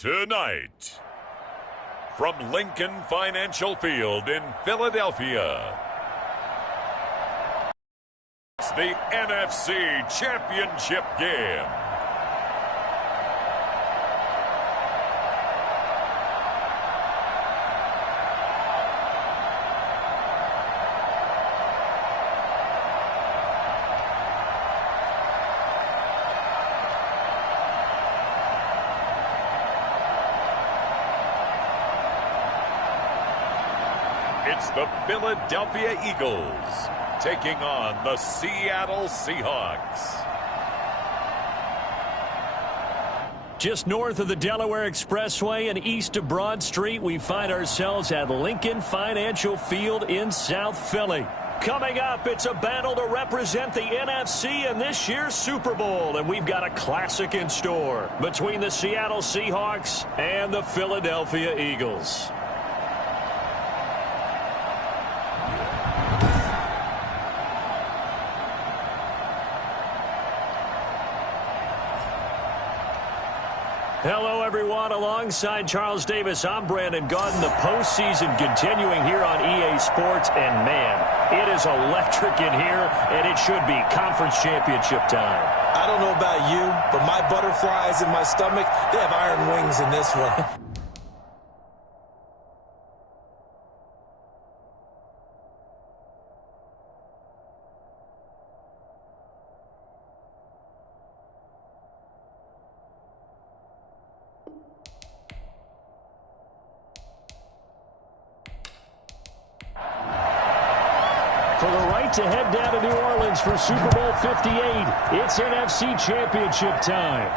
Tonight, from Lincoln Financial Field in Philadelphia, it's the NFC Championship game. It's the Philadelphia Eagles taking on the Seattle Seahawks. Just north of the Delaware Expressway and east of Broad Street, we find ourselves at Lincoln Financial Field in South Philly. Coming up, it's a battle to represent the NFC in this year's Super Bowl, and we've got a classic in store between the Seattle Seahawks and the Philadelphia Eagles. Hello, everyone. Alongside Charles Davis, I'm Brandon Gaudin. The postseason continuing here on EA Sports. And, man, it is electric in here, and it should be conference championship time. I don't know about you, but my butterflies in my stomach, they have iron wings in this one. For the right to head down to New Orleans for Super Bowl 58, it's NFC Championship time.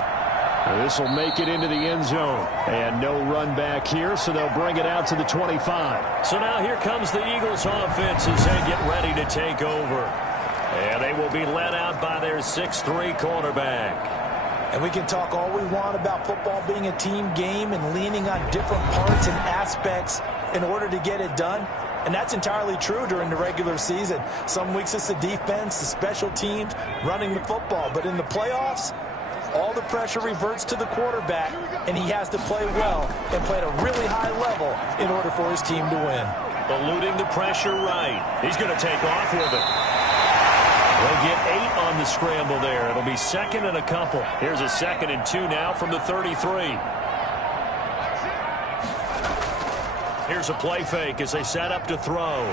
This will make it into the end zone. And no run back here, so they'll bring it out to the 25. So now here comes the Eagles offense as they get ready to take over. And they will be led out by their 6'3" quarterback. And we can talk all we want about football being a team game and leaning on different parts and aspects in order to get it done. And that's entirely true during the regular season. Some weeks it's the defense, the special teams, running the football. But in the playoffs, all the pressure reverts to the quarterback, and he has to play well and play at a really high level in order for his team to win. Eluding the pressure right. He's going to take off with it. They'll get 8 on the scramble there. It'll be second and a couple. Here's a 2nd and 2 now from the 33. Here's a play fake as they set up to throw.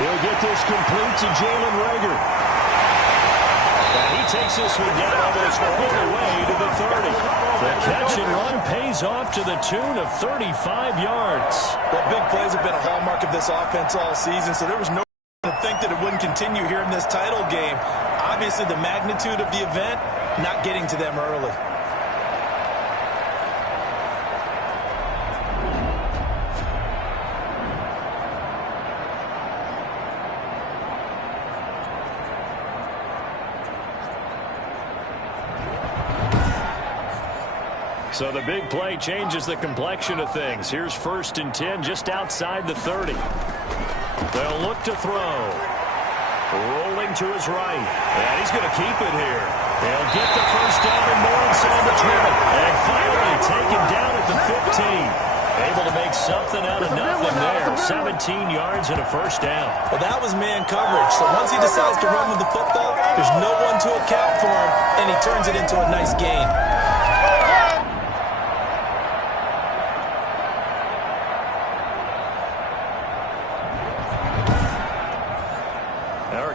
He'll get this complete to Jalen Reagor. And he takes this one down almost all the way to the 30. The catch and run pays off to the tune of 35 yards. Well, big plays have been a hallmark of this offense all season, so there was no reason to think that it wouldn't continue here in this title game. Obviously, the magnitude of the event, not getting to them early. So the big play changes the complexion of things. Here's 1st and 10 just outside the 30. They'll look to throw. Rolling to his right. And he's going to keep it here. They'll get the first down and more inside the 20. And finally taken down at the 15. Able to make something out of nothing there. 17 yards and a first down. Well, that was man coverage. So once he decides to run with the football, there's no one to account for him, and he turns it into a nice gain.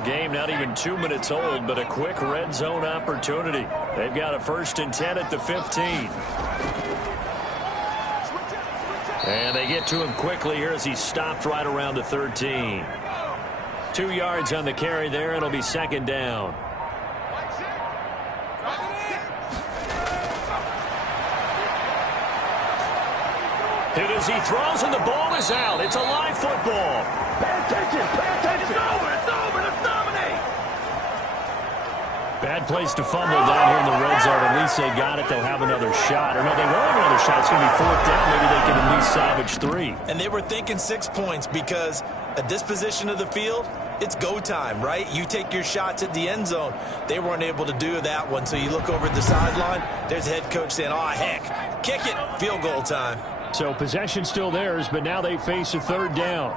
Game not even 2 minutes old, but a quick red zone opportunity. They've got a 1st and 10 at the 15. And they get to him quickly here as he stopped right around the 13. 2 yards on the carry there. It'll be 2nd down. Hit as he throws, and the ball is out. It's a live football. Pay attention. Pay attention. It's over. It's over. Let's dominate. Bad place to fumble down here in the red zone. At least they got it. They'll have another shot. Or no, they won't have another shot. It's going to be 4th down. Maybe they can at least salvage 3. And they were thinking 6 points because at this position of the field, it's go time, right? You take your shots at the end zone. They weren't able to do that one, so you look over at the sideline. There's the head coach saying, oh, heck, kick it, field goal time. So possession still theirs, but now they face a third down.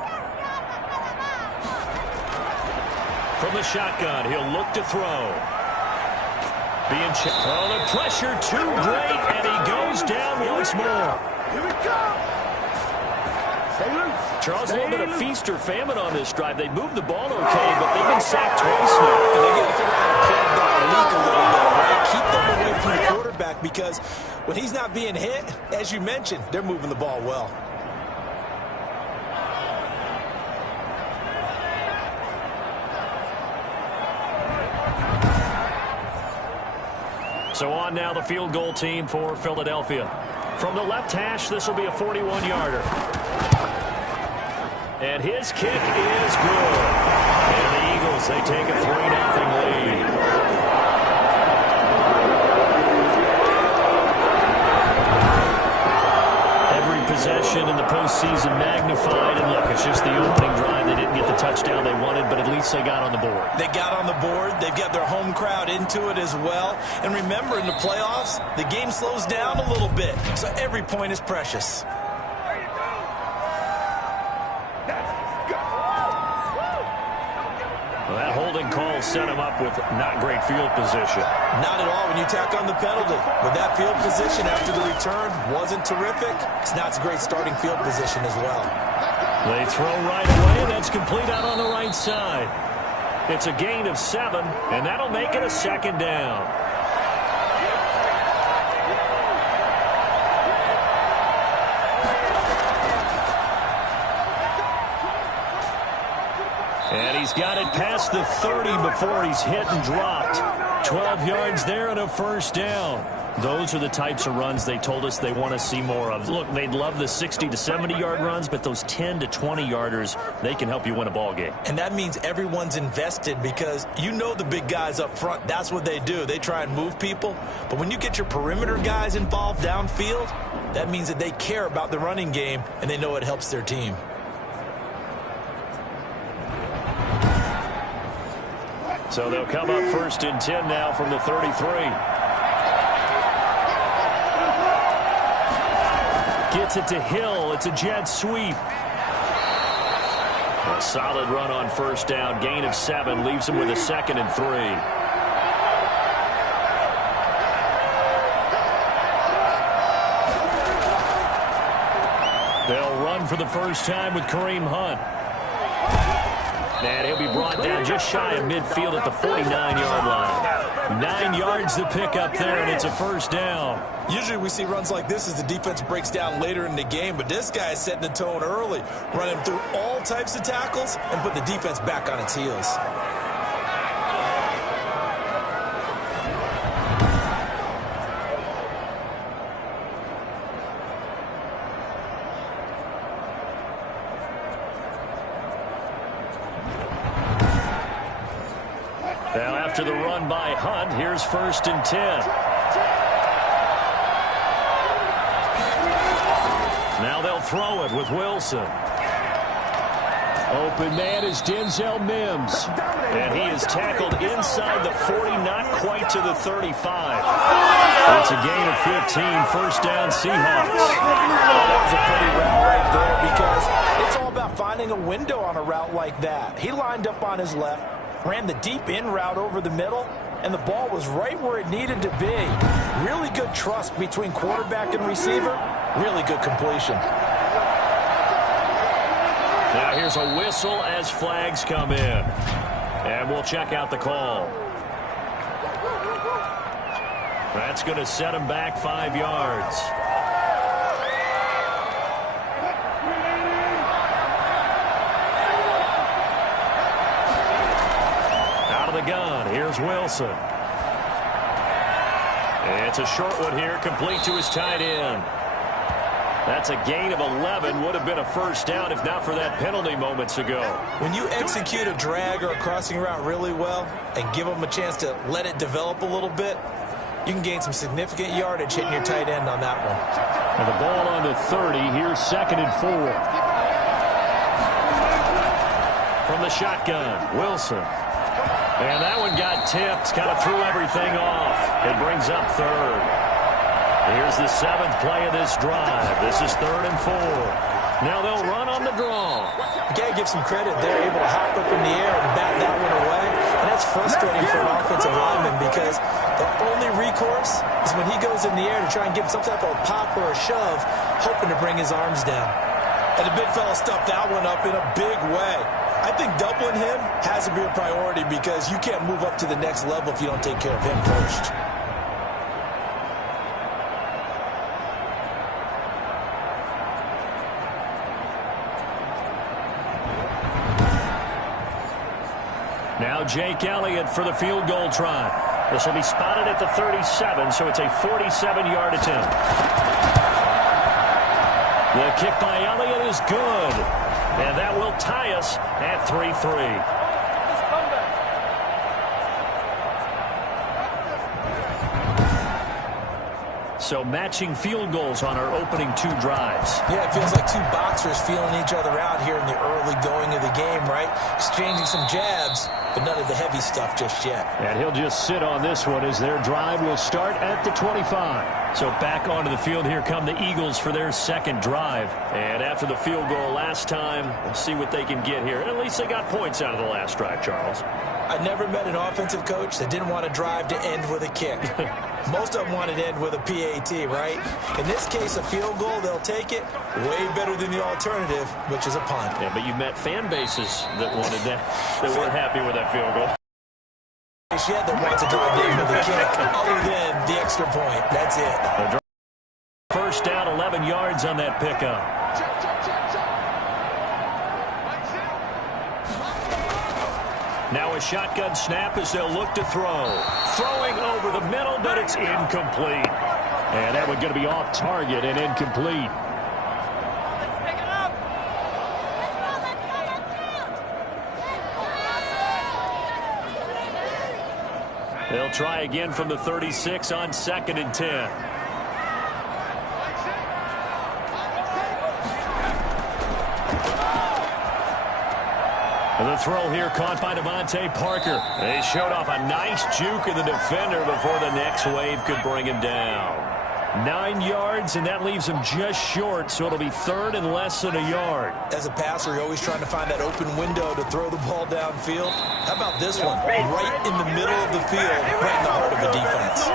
From the shotgun, he'll look to throw. Being checked. Oh, the pressure too great, and he goes down once more. Here we go. Stay loose. Charles, a little bit of feast or famine on this drive. They moved the ball okay, but they've been sacked twice now. And they got to figure out how to play that leak a little bit, right? Keep them away from the quarterback, because when he's not being hit, as you mentioned, they're moving the ball well. So on now the field goal team for Philadelphia. From the left hash, this will be a 41-yarder. And his kick is good. And the Eagles, they take a 3-0 lead. Every possession in the postseason magnified. And look, it's just the opening drive. They didn't get the touchdown they wanted, but at least they got on the board. They got on the board. They've got their home crowd into it as well. And remember, in the playoffs, the game slows down a little bit. So every point is precious. Well, that holding call set him up with not great field position. Not at all when you tack on the penalty. But that field position after the return wasn't terrific. It's not a great starting field position as well. They throw right away. That's complete out on the right side. It's a gain of 7, and that'll make it a second down. And he's got it past the 30 before he's hit and dropped. 12 yards there and a first down. Those are the types of runs they told us they want to see more of. Look, they'd love the 60 to 70-yard runs, but those 10 to 20-yarders, they can help you win a ball game. And that means everyone's invested, because you know the big guys up front, that's what they do. They try and move people. But when you get your perimeter guys involved downfield, that means that they care about the running game, and they know it helps their team. So they'll come up 1st and 10 now from the 33. Gets it to Hill. It's a jet sweep. A solid run on first down. Gain of 7 leaves him with a 2nd and 3. They'll run for the first time with Kareem Hunt. And he'll be brought down just shy of midfield at the 49-yard line. 9 yards to pick up there, and it's a first down. Usually we see runs like this as the defense breaks down later in the game, but this guy is setting the tone early, running through all types of tackles and put the defense back on its heels. Now after the run by Hunt, here's 1st and 10. Now they'll throw it with Wilson. Open man is Denzel Mims. And he is tackled inside the 40, not quite to the 35. It's a gain of 15, first down Seahawks. That was a pretty route right there, because it's all about finding a window on a route like that. He lined up on his left, ran the deep in route over the middle, and the ball was right where it needed to be. Really good trust between quarterback and receiver. Really good completion. Now here's a whistle as flags come in. And we'll check out the call. That's going to set him back 5 yards. Out of the gun, here's Wilson. It's a short one here, complete to his tight end. That's a gain of 11. Would have been a first down if not for that penalty moments ago. When you execute a drag or a crossing route really well and give them a chance to let it develop a little bit, you can gain some significant yardage hitting your tight end on that one. And the ball on the 30. Here's 2nd and 4. From the the shotgun. Wilson. And that one got tipped. Kind of threw everything off. It brings up third. Here's the 7th play of this drive. This is 3rd and 4. Now they'll run on the draw. You got to give some credit. They're able to hop up in the air and bat that one away. And that's frustrating for an offensive lineman because the only recourse is when he goes in the air to try and get some type of pop or a shove, hoping to bring his arms down. And the big fella stuffed that one up in a big way. I think doubling him has to be a priority because you can't move up to the next level if you don't take care of him first. Now Jake Elliott for the field goal try. This will be spotted at the 37, so it's a 47-yard attempt. The kick by Elliott is good. And that will tie us at 3-3. So matching field goals on our opening 2 drives. Yeah, it feels like 2 boxers feeling each other out here in the early going of the game, right? Exchanging some jabs, but none of the heavy stuff just yet. And he'll just sit on this one as their drive will start at the 25. So back onto the field, here come the Eagles for their 2nd drive. And after the field goal last time, we'll see what they can get here. At least they got points out of the last drive, Charles. I never met an offensive coach that didn't want to drive to end with a kick. Most of them wanted to end with a PAT, right? In this case, a field goal, they'll take it. Way better than the alternative, which is a punt. Yeah, but you met fan bases that wanted that, that weren't happy with that field goal. Yet that wants to drive to end with a kick, other than the extra point. That's it. First down, 11 yards on that pickup. Now a shotgun snap as they'll look to throw. Throwing over the middle, but it's incomplete. And that one going to be off target and incomplete. They'll try again from the 36 on 2nd and 10. The throw here caught by Devontae Parker. They showed off a nice juke of the defender before the next wave could bring him down. 9 yards, and that leaves him just short, so it'll be 3rd and less than a yard. As a passer, you're always trying to find that open window to throw the ball downfield. How about this one? Right in the middle of the field, right in the heart of a defense.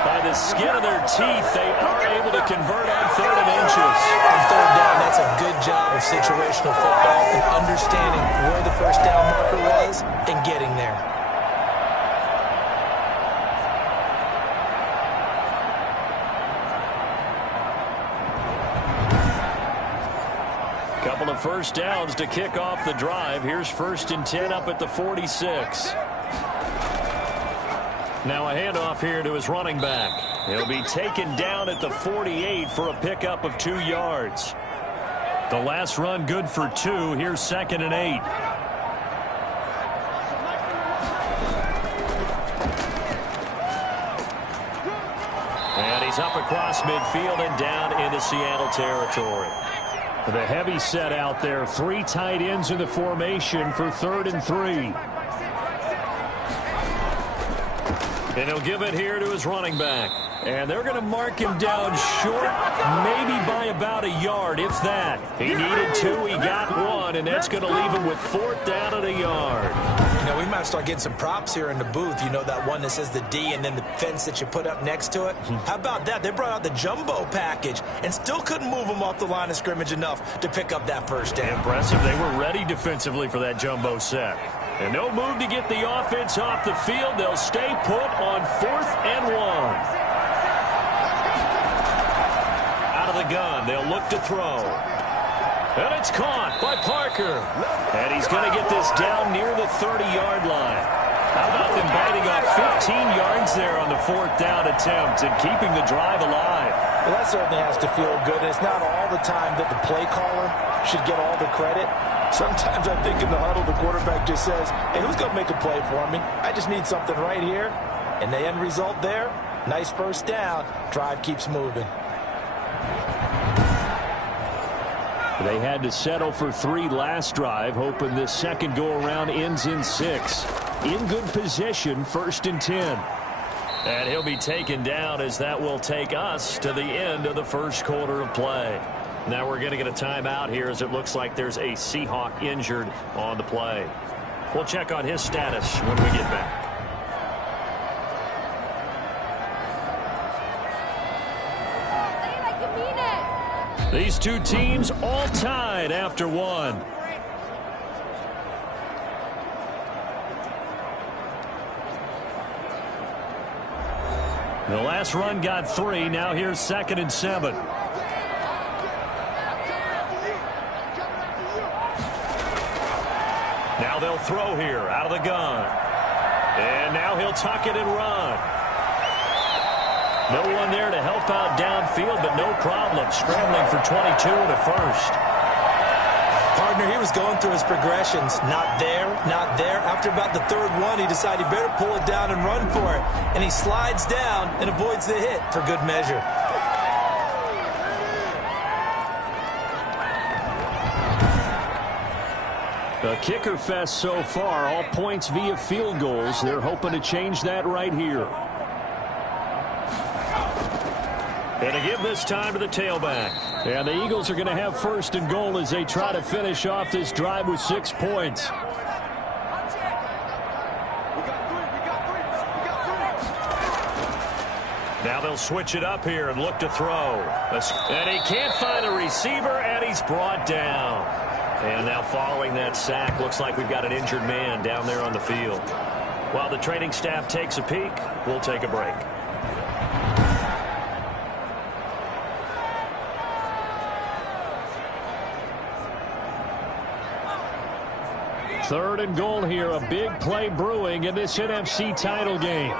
By the skin of their teeth, they are able to convert on 3rd and inches. On 3rd down, that's a good job of situational football and understanding where the first down marker was and getting there. Couple of first downs to kick off the drive. Here's 1st and 10 up at the 46. Now a handoff here to his running back. He'll be taken down at the 48 for a pickup of 2 yards. The last run good for 2. Here's 2nd and 8. And he's up across midfield and down into Seattle territory. The heavy set out there. 3 tight ends in the formation for 3rd and 3. And he'll give it here to his running back. And they're going to mark him down short, maybe by about a yard, if that. He needed 2, he got 1, and that's going to leave him with 4th down at a yard. You know, we might start getting some props here in the booth. You know, that one that says the D and then the fence that you put up next to it? How about that? They brought out the jumbo package and still couldn't move him off the line of scrimmage enough to pick up that first down. Impressive. They were ready defensively for that jumbo set. And no move to get the offense off the field. They'll stay put on 4th and 1. Out of the gun, they'll look to throw. And it's caught by Parker. And he's going to get this down near the 30-yard line. How about them biting off 15 yards there on the 4th down attempt and keeping the drive alive? Well, that certainly has to feel good. And it's not all the time that the play caller should get all the credit. Sometimes I think in the huddle, the quarterback just says, hey, who's going to make a play for me? I just need something right here. And the end result there, nice first down. Drive keeps moving. They had to settle for 3 last drive, hoping this second go-around ends in 6. In good position, 1st and 10. And he'll be taken down as that will take us to the end of the first quarter of play. Now we're going to get a timeout here as it looks like there's a Seahawk injured on the play. We'll check on his status when we get back. These two teams all tied after 1. The last run got 3. Now here's 2nd and 7. Now they'll throw here out of the gun. And now he'll tuck it and run. No one there to help out downfield, but no problem. Scrambling for 22 and a first. Partner, he was going through his progressions. Not there, not there. After about the 3rd one, he decided he better pull it down and run for it. And he slides down and avoids the hit for good measure. A kicker fest so far. All points via field goals. They're hoping to change that right here. And to give this time to the tailback. And the Eagles are going to have 1st and goal as they try to finish off this drive with 6 points. Now they'll switch it up here and look to throw. And he can't find a receiver, and he's brought down. And now following that sack, looks like we've got an injured man down there on the field. While the training staff takes a peek, we'll take a break. Third and goal here. A big play brewing in this NFC title game.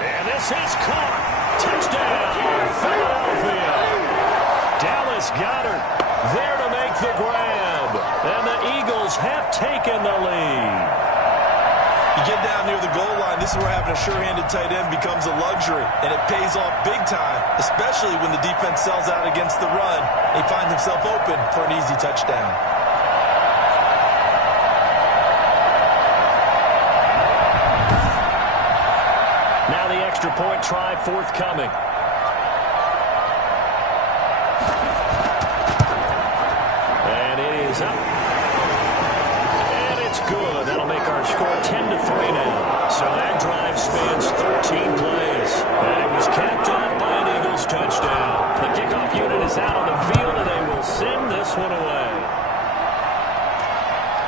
And this is caught. Touchdown, Philadelphia. Dallas Goedert there to make the grab. And the Eagles have taken the lead. You get down near the goal line, this is where having a sure-handed tight end becomes a luxury, and it pays off big time, especially when the defense sells out against the run. He finds himself open for an easy touchdown. Now the extra point try forthcoming. And it is up. And it's good. That'll make our score 10-3 now. So that drive spans 13 plays. And it was capped off by an Eagles touchdown. The kickoff unit is out on the field, and they will send this one away.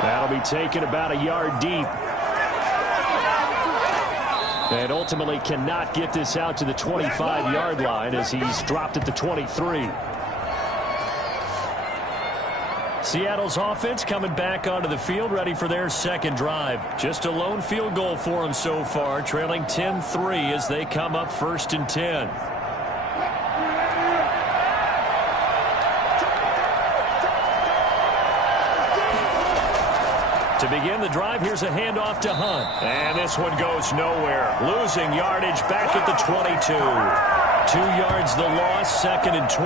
That'll be taken about a yard deep. And ultimately cannot get this out to the 25-yard line as he's dropped at the 23. Seattle's offense coming back onto the field, ready for their second drive. Just a lone field goal for them so far, trailing 10-3 as they come up 1st and 10. To begin the drive, here's a handoff to Hunt. And this one goes nowhere. Losing yardage back at the 22. 2 yards the loss, 2nd and 12.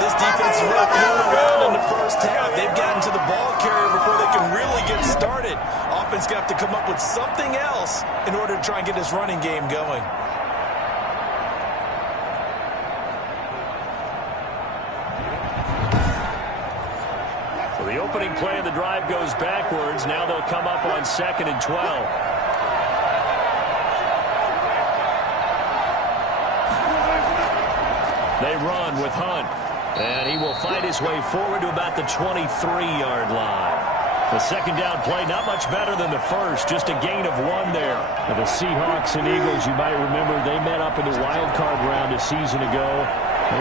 This defense is really pulling around in the first half. They've gotten to the ball carrier before they can really get started. Offense got to come up with something else in order to try and get this running game going. The opening play of the drive goes backwards. Now they'll come up on 2nd and 12. They run with Hunt. And he will fight his way forward to about the 23-yard line. The second down play, not much better than the first. Just a gain of 1 there. Now the Seahawks and Eagles, you might remember, they met up in the wild card round a season ago.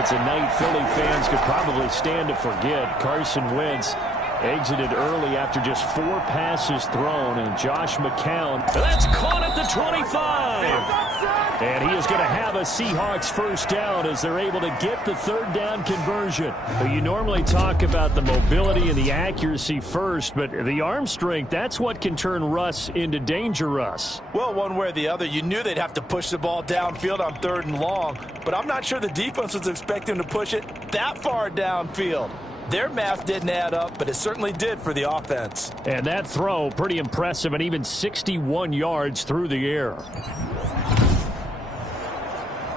It's a night Philly fans could probably stand to forget. Carson Wentz exited early after just 4 passes thrown, and Josh McCown. That's caught at the 25. And he is going to have a Seahawks first down as they're able to get the third down conversion. You normally talk about the mobility and the accuracy first, but the arm strength, that's what can turn Russ into danger Russ. Well, one way or the other, you knew they'd have to push the ball downfield on 3rd and long, but I'm not sure the defense was expecting to push it that far downfield. Their math didn't add up, but it certainly did for the offense. And that throw, pretty impressive, and even 61 yards through the air.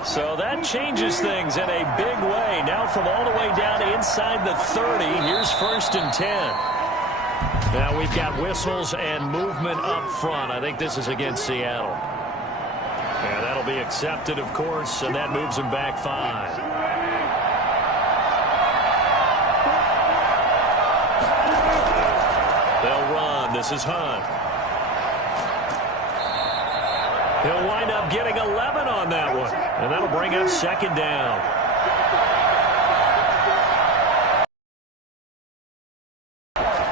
So that changes things in a big way. Now from all the way down inside the 30, here's 1st and 10. Now we've got whistles and movement up front. I think this is against Seattle. And that'll be accepted, of course, and that moves him back 5. They'll run. This is Hunt. He'll wind up getting 11 on that one, and that'll bring up 2nd down.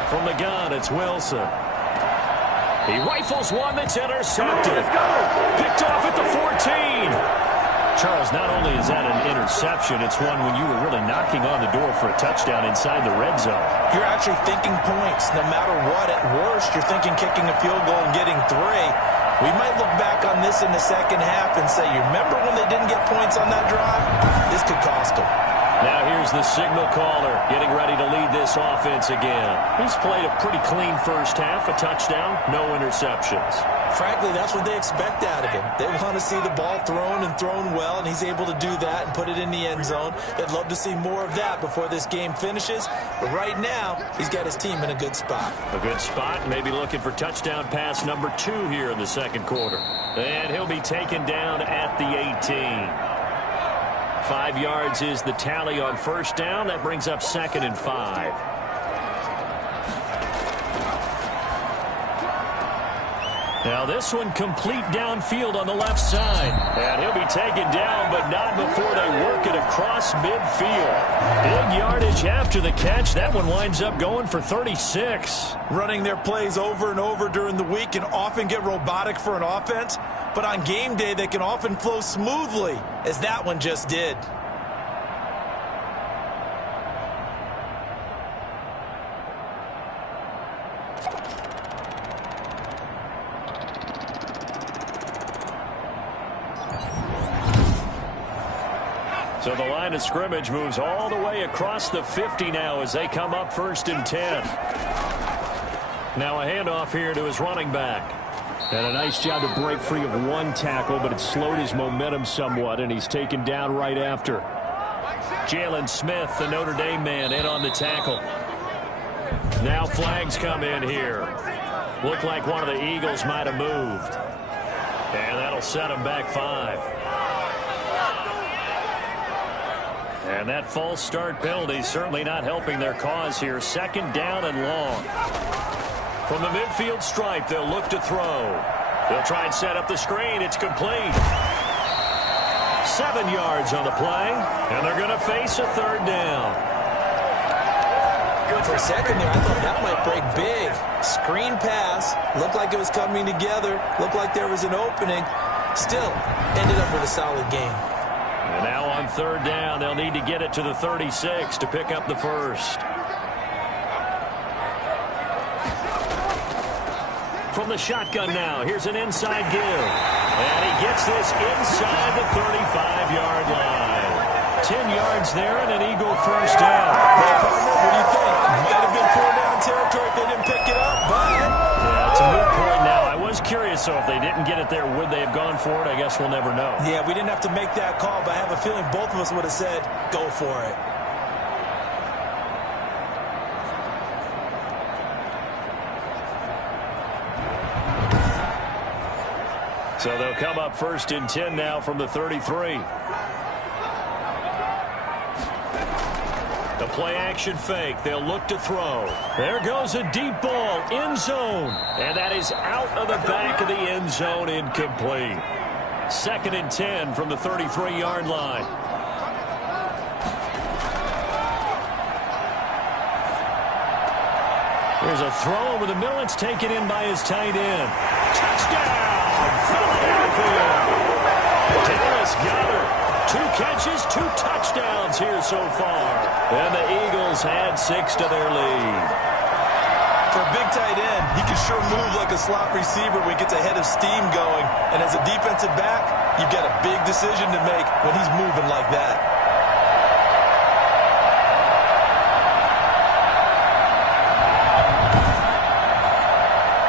From the gun, it's Wilson. He rifles one that's intercepted. Picked off at the 14. Charles, not only is that an interception, it's one when you were really knocking on the door for a touchdown inside the red zone. You're actually thinking points. No matter what, at worst, you're thinking kicking a field goal and getting 3. We might look back on this in the second half and say, you remember when they didn't get points on that drive? This could cost them. Now here's the signal caller getting ready to lead this offense again. He's played a pretty clean first half, a touchdown, no interceptions. Frankly, that's what they expect out of him. They want to see the ball thrown and thrown well, and he's able to do that and put it in the end zone. They'd love to see more of that before this game finishes. But right now, he's got his team in a good spot. A good spot, maybe looking for touchdown pass number 2 here in the second quarter. And he'll be taken down at the 18. 5 yards is the tally on first down. That brings up 2nd and 5. Now this one complete downfield on the left side. And he'll be taken down, but not before they work it across midfield. Big yardage after the catch. That one winds up going for 36. Running their plays over and over during the week can often get robotic for an offense, but on game day they can often flow smoothly, as that one just did. So the line of scrimmage moves all the way across the 50 now as they come up 1st and 10. Now a handoff here to his running back. And a nice job to break free of one tackle, but it slowed his momentum somewhat, and he's taken down right after. Jalen Smith, the Notre Dame man, in on the tackle. Now flags come in here. Looked like one of the Eagles might have moved. And that'll set him back 5. And that false start penalty certainly not helping their cause here. 2nd down and long. From the midfield stripe, they'll look to throw. They'll try and set up the screen. It's complete. 7 yards on the play, and they're going to face a 3rd down. For a second there, I thought that might break big. Screen pass. Looked like it was coming together. Looked like there was an opening. Still, ended up with a solid game. And now on 3rd down, they'll need to get it to the 36 to pick up the first. From the shotgun now, here's an inside give. And he gets this inside the 35-yard line. 10 yards there and an Eagle first down. Well, partner, what do you think? Might have been 4-down territory if they didn't pick it up, but... Yeah, it's a moot point now. I was curious, so if they didn't get it there, would they have gone for it? I guess we'll never know. Yeah, we didn't have to make that call, but I have a feeling both of us would have said, go for it. So they'll come up 1st and 10 now from the 33. The play action fake. They'll look to throw. There goes a deep ball. End zone. And that is out of the back of the end zone. Incomplete. 2nd and 10 from the 33-yard line. There's a throw over the middle. It's taken in by his tight end. Touchdown, Philadelphia. Dallas Goedert, 2 catches, 2 touchdowns here so far. And the Eagles add 6 to their lead. For a big tight end, he can sure move like a slot receiver when he gets a head of steam going. And as a defensive back, you've got a big decision to make when he's moving like that.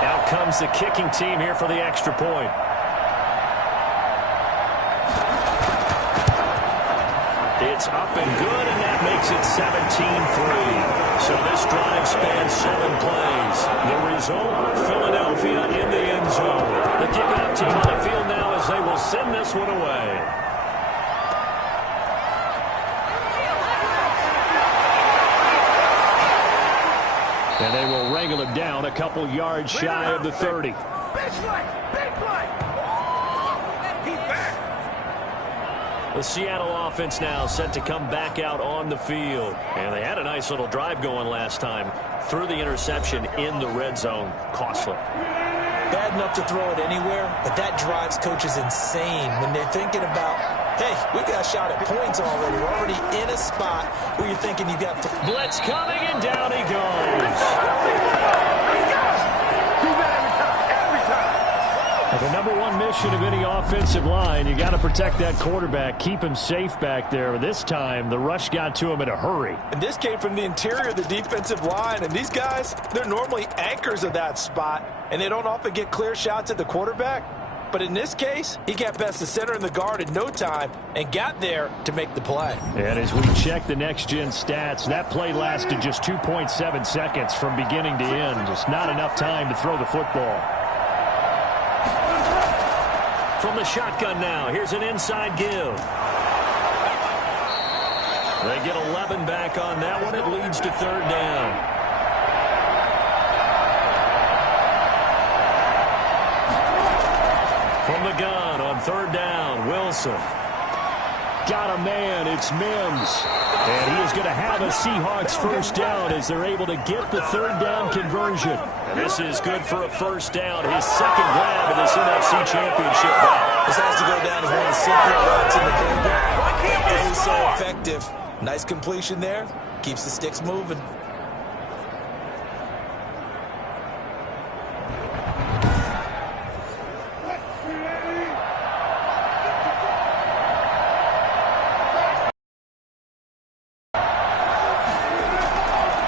Now comes the kicking team here for the extra point. It's up and good, and that makes it 17-3. So this drive spans 7 plays. The result, Philadelphia in the end zone. The kickoff team on the field now as they will send this one away. And they will wrangle him down a couple yards shy of the 30. Big play! Big play! He's back! The Seattle offense now set to come back out on the field. And they had a nice little drive going last time. Threw the interception in the red zone. Costly. Bad enough to throw it anywhere, but that drives coaches insane when they're thinking about, hey, we got a shot at points already. We're already in a spot where you're thinking you got to... Blitz coming, and down he goes. The number one mission of any offensive line, you got to protect that quarterback, keep him safe back there. This time, the rush got to him in a hurry. And this came from the interior of the defensive line, and these guys, they're normally anchors of that spot, and they don't often get clear shots at the quarterback. But in this case, he got past the center and the guard in no time and got there to make the play. And as we check the next-gen stats, that play lasted just 2.7 seconds from beginning to end. Just not enough time to throw the football. From the shotgun now, here's an inside give. They get 11 back on that one. It leads to 3rd down. From the gun on 3rd down, Wilson. Got a man, it's Mims. And he is going to have a Seahawks 1st down as they're able to get the 3rd down conversion. And this is good for a 1st down, his 2nd grab of this NFC Championship bout. This has to go down as one of the simpler routes in the playbook. It was so effective. Nice completion there. Keeps the sticks moving.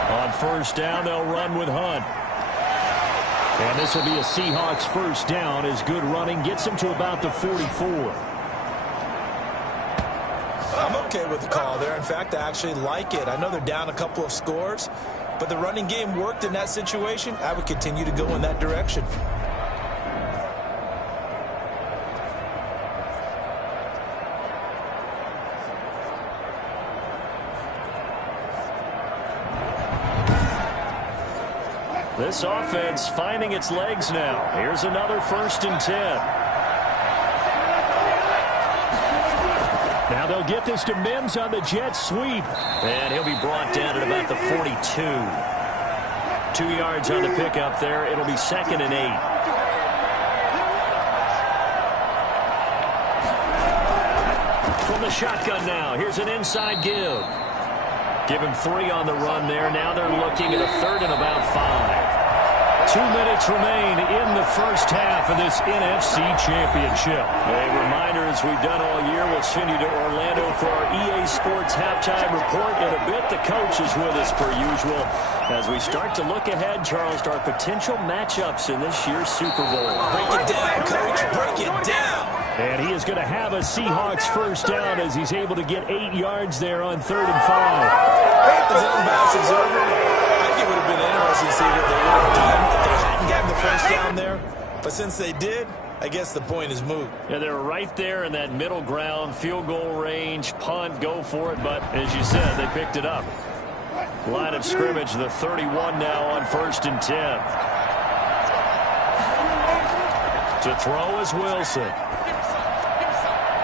On 1st down, they'll run with Hunt. And this will be a Seahawks 1st down as good running gets him to about the 44. I'm okay with the call there. In fact, I actually like it. I know they're down a couple of scores, but the running game worked in that situation. I would continue to go in that direction. This offense finding its legs now. Here's another 1st and 10. Now they'll get this to Mims on the jet sweep. And he'll be brought down at about the 42. 2 yards on the pickup there. It'll be 2nd and 8. From the shotgun now. Here's an inside give. Give him 3 on the run there. Now they're looking at a 3rd and about 5. 2 minutes remain in the 1st half of this NFC Championship. A reminder, as we've done all year, we'll send you to Orlando for our EA Sports halftime report. In a bit, the coach is with us per usual as we start to look ahead, Charles, to our potential matchups in this year's Super Bowl. Break it down, Coach. Break it down. And he is going to have a Seahawks 1st down as he's able to get 8 yards there on 3rd and 5. As an unbiased observer, I think it would have been interesting to see what they would have done if they hadn't gotten the 1st down there. But since they did, I guess the point is moot. Yeah, they're right there in that middle ground, field goal range, punt, go for it. But as you said, they picked it up. Line of scrimmage, the 31 now on 1st and 10. To throw is Wilson.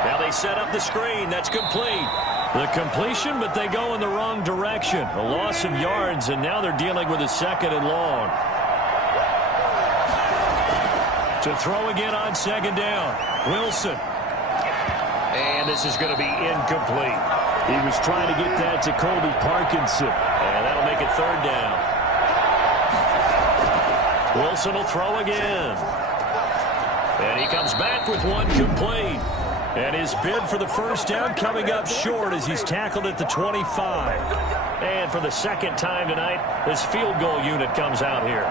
Now they set up the screen. That's complete. The completion, but they go in the wrong direction. A loss of yards, and now they're dealing with a 2nd and long. To throw again on 2nd down. Wilson. And this is going to be incomplete. He was trying to get that to Colby Parkinson. And that'll make it third down. Wilson will throw again. And he comes back with one complete. And his bid for the first down coming up short as he's tackled at the 25. And for the second time tonight, his field goal unit comes out here.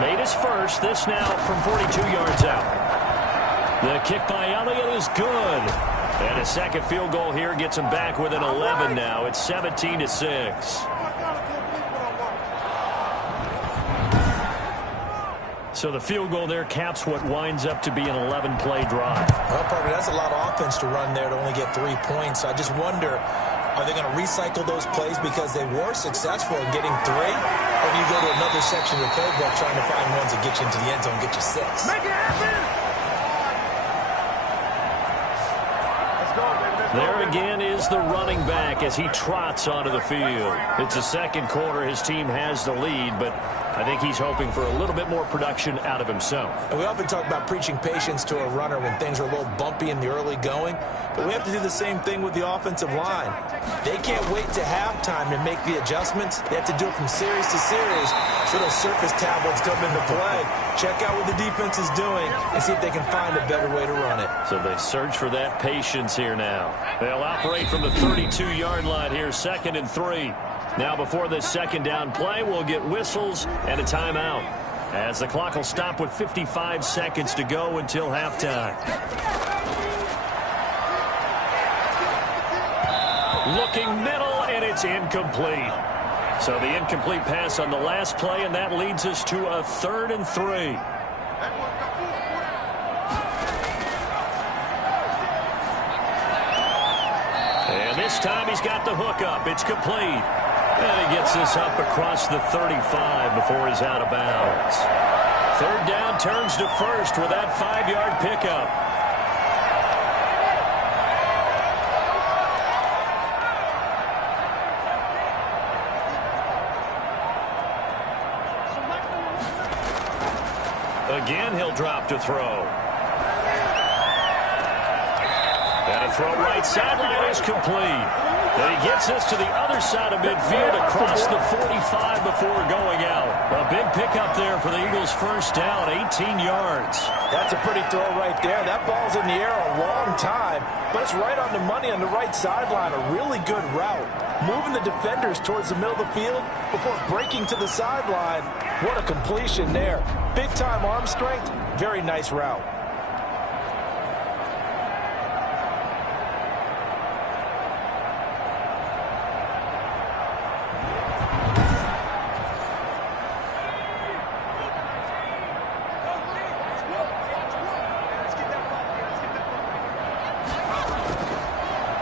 Made his first, this now from 42 yards out. The kick by Elliott is good. And a second field goal here gets him back within 11 now. It's 17-6. So the field goal there caps what winds up to be an 11-play drive. Well, partner, that's a lot of offense to run there to only get 3 points. I just wonder, are they going to recycle those plays because they were successful in getting 3? Or do you go to another section of the playbook trying to find ones that get you into the end zone and get you 6? Make it happen! There again is the running back as he trots onto the field. It's the second quarter. His team has the lead, but I think he's hoping for a little bit more production out of himself. And we often talk about preaching patience to a runner when things are a little bumpy in the early going, but we have to do the same thing with the offensive line. They can't wait to halftime to make the adjustments. They have to do it from series to series so those surface tablets come into play. Check out what the defense is doing and see if they can find a better way to run it. So they search for that patience here now. They'll operate from the 32-yard line here, 2nd and 3. Now before this second down play, we'll get whistles and a timeout, as the clock will stop with 55 seconds to go until halftime. Looking middle, and it's incomplete. So the incomplete pass on the last play, and that leads us to a 3rd and 3. And this time he's got the hook up. It's complete. And he gets this up across the 35 before he's out of bounds. 3rd down turns to 1st with that 5-yard pickup. Again, he'll drop to throw. And a throw right sideline is complete. And he gets us to the other side of midfield across the 45 before going out. A big pickup there for the Eagles' first down, 18 yards. That's a pretty throw right there. That ball's in the air a long time, but it's right on the money on the right sideline. A really good route. Moving the defenders towards the middle of the field before breaking to the sideline. What a completion there. Big-time arm strength. Very nice route.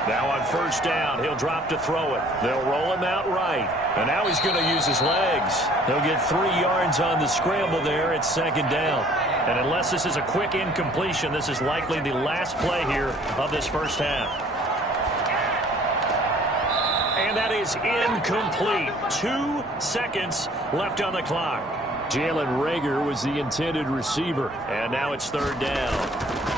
Now on first down, he'll drop to throw it. They'll roll him out right. And now he's going to use his legs. He'll get 3 yards on the scramble there. It's 2nd down. And unless this is a quick incompletion, this is likely the last play here of this first half. And that is incomplete. 2 seconds left on the clock. Jalen Reagor was the intended receiver. And now it's 3rd down.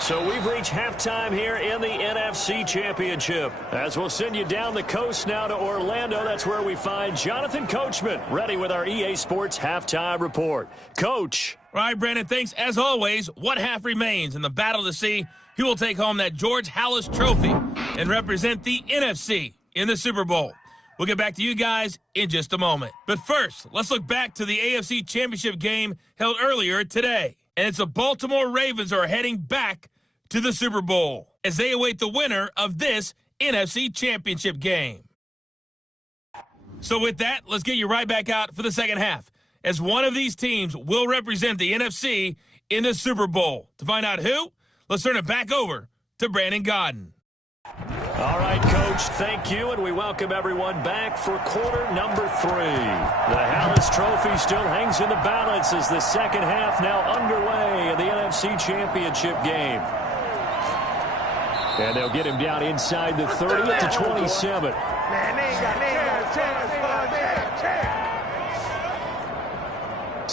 So we've reached halftime here in the NFC Championship. As we'll send you down the coast now to Orlando, that's where we find Jonathan Coachman, ready with our EA Sports Halftime Report. Coach. All right, Brandon, thanks. As always, one half remains in the battle to see who will take home that George Halas Trophy and represent the NFC in the Super Bowl. We'll get back to you guys in just a moment. But first, let's look back to the AFC Championship game held earlier today. And it's the Baltimore Ravens who are heading back to the Super Bowl as they await the winner of this NFC Championship game. So with that, let's get you right back out for the second half, as one of these teams will represent the NFC in the Super Bowl. To find out who, let's turn it back over to Brandon Godden. All right, Coach, thank you, and we welcome everyone back for quarter number 3. The Halas Trophy still hangs in the balance as the second half now underway in the NFC Championship game. And they'll get him down inside the 30 at the 27.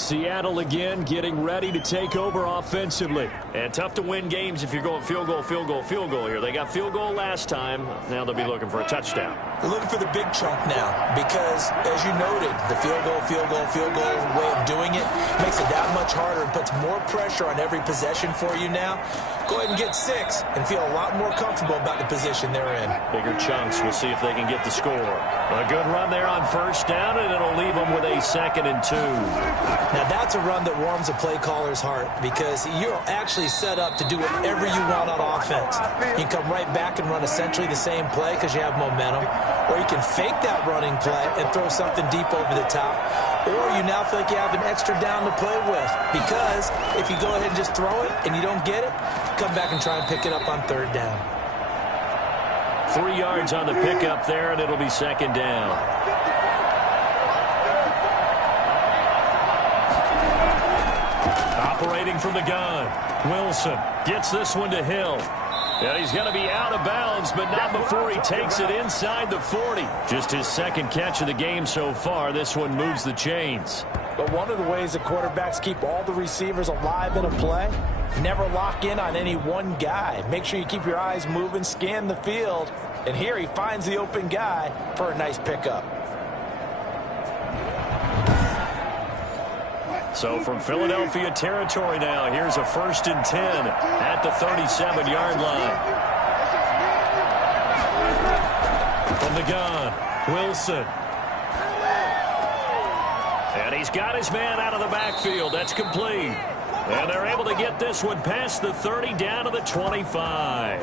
Seattle again getting ready to take over offensively. And tough to win games if you're going field goal, field goal, field goal here. They got field goal last time. Now they'll be looking for a touchdown. They're looking for the big chunk now because, as you noted, the field goal way of doing it makes it that much harder and puts more pressure on every possession for you now. Go ahead and get 6 and feel a lot more comfortable about the position they're in. Bigger chunks. We'll see if they can get the score. A good run there on first down, and it'll leave them with a 2nd and 2. Now, that's a run that warms a play caller's heart because you're actually set up to do whatever you want on offense. You can come right back and run essentially the same play because you have momentum, or you can fake that running play and throw something deep over the top, or you now feel like you have an extra down to play with because if you go ahead and just throw it and you don't get it, come back and try and pick it up on 3rd down. 3 yards on the pickup there, and it'll be 2nd down. Operating from the gun, Wilson gets this one to Hill. And he's going to be out of bounds, but not before he takes it inside the 40. Just his 2nd catch of the game so far. This one moves the chains. But one of the ways that quarterbacks keep all the receivers alive in a play, never lock in on any one guy. Make sure you keep your eyes moving, scan the field. And here he finds the open guy for a nice pickup. So from Philadelphia territory now, here's a 1st and 10 at the 37-yard line. From the gun, Wilson. And he's got his man out of the backfield. That's complete. And they're able to get this one past the 30 down to the 25.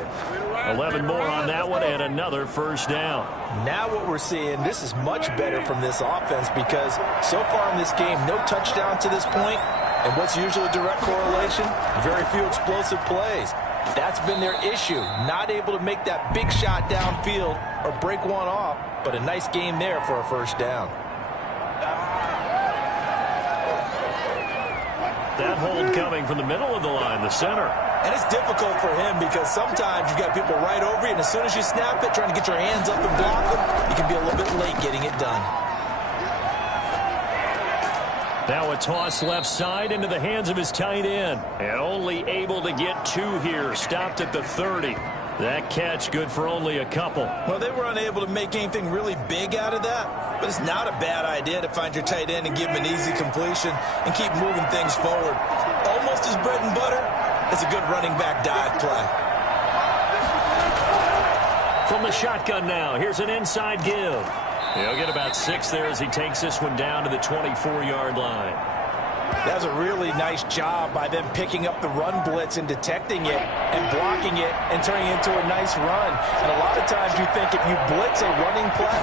11 more on that one and another 1st down. Now what we're seeing, this is much better from this offense because so far in this game, no touchdown to this point. And what's usually a direct correlation? Very few explosive plays. That's been their issue. Not able to make that big shot downfield or break one off, but a nice game there for a 1st down. That hold coming from the middle of the line, the center. And it's difficult for him because sometimes you've got people right over you, and as soon as you snap it, trying to get your hands up and block them, you can be a little bit late getting it done. Now a toss left side into the hands of his tight end. And only able to get 2 here, stopped at the 30. That catch good for only a couple. Well, they were unable to make anything really big out of that, but it's not a bad idea to find your tight end and give him an easy completion and keep moving things forward. Almost his bread and butter. It's a good running back dive play. From the shotgun now, here's an inside give. He'll get about 6 there as he takes this one down to the 24-yard line. That was a really nice job by them picking up the run blitz and detecting it and blocking it and turning it into a nice run. And a lot of times you think if you blitz a running play,